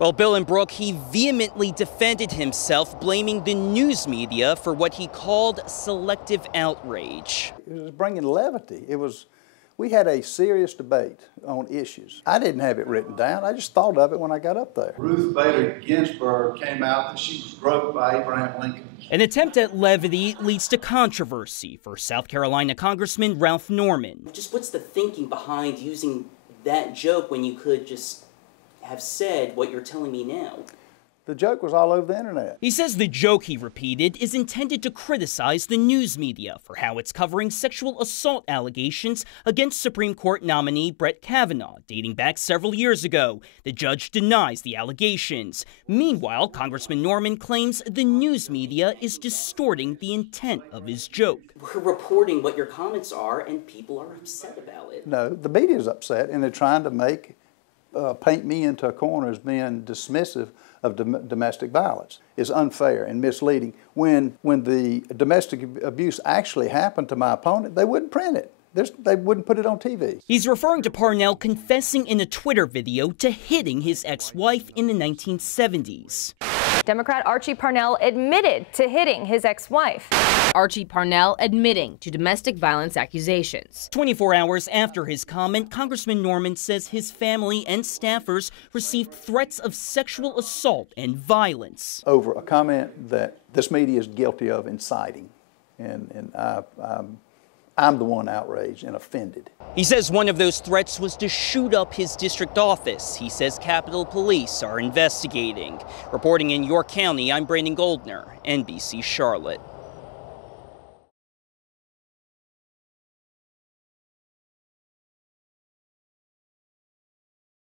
Well, Bill and Brooke, he vehemently defended himself, blaming the news media for what he called selective outrage. It was bringing levity. We had a serious debate on issues. I didn't have it written down. I just thought of it when I got up there. Ruth Ginsburg came out that she was groped by Abraham Lincoln. An attempt at levity leads to controversy for South Carolina Congressman Ralph Norman. Just what's the thinking behind using that joke when you could just have said what you're telling me now? The joke was all over the internet. He says the joke he repeated is intended to criticize the news media for how it's covering sexual assault allegations against Supreme Court nominee Brett Kavanaugh dating back several years ago. The judge denies the allegations. Meanwhile, Congressman Norman claims the news media is distorting the intent of his joke. We're reporting what your comments are, and people are upset about it. No, the media is upset, and they're trying to paint me into a corner as being dismissive of domestic violence. Is unfair and misleading. When the domestic abuse actually happened to my opponent, they wouldn't print it. They wouldn't put it on TV. He's referring to Parnell confessing in a Twitter video to hitting his ex-wife in the 1970s. Democrat Archie Parnell admitted to hitting his ex-wife. Archie Parnell admitting to domestic violence accusations. 24 hours after his comment, Congressman Norman says his family and staffers received threats of sexual assault and violence over a comment that this media is guilty of inciting, and I'm the one outraged and offended. He says one of those threats was to shoot up his district office. He says Capitol Police are investigating. Reporting in York County, I'm Brandon Goldner, NBC Charlotte.